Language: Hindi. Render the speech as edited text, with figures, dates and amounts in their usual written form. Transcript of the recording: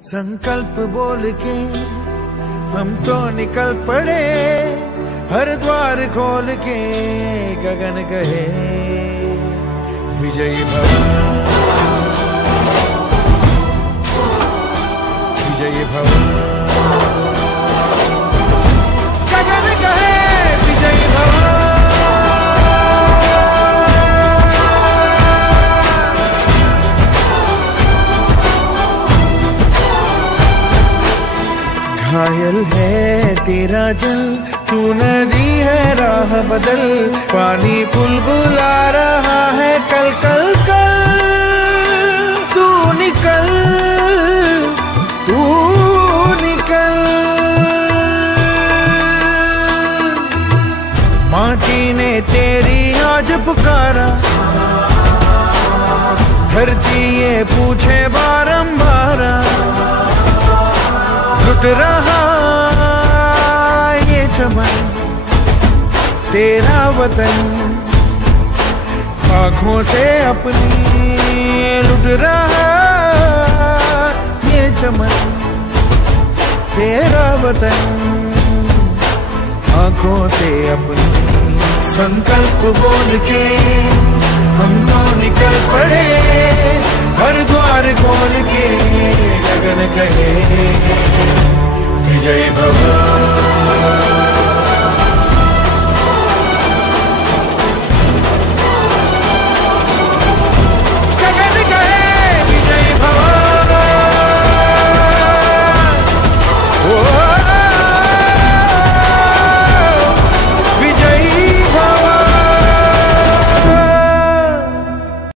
संकल्प बोल के हम तो निकल पड़े, हर द्वार खोल के गगन कहे विजयी भव, विजयी भव, गगन कहे विजयी भव। घायल है तेरा जल, तू नदी है राह बदल, पानी बुलबुला रहा है कल कल कल। तू निकल, तू निकल। माटी ने तेरी आज पुकारा, धरती ये पूछे बारंबार, लुट रहा ये चमन तेरा वतन, आँखों से अपनी लुट रहा ये चमन तेरा वतन, आँखों से अपनी। संकल्प बोल के हम तो निकल पड़े,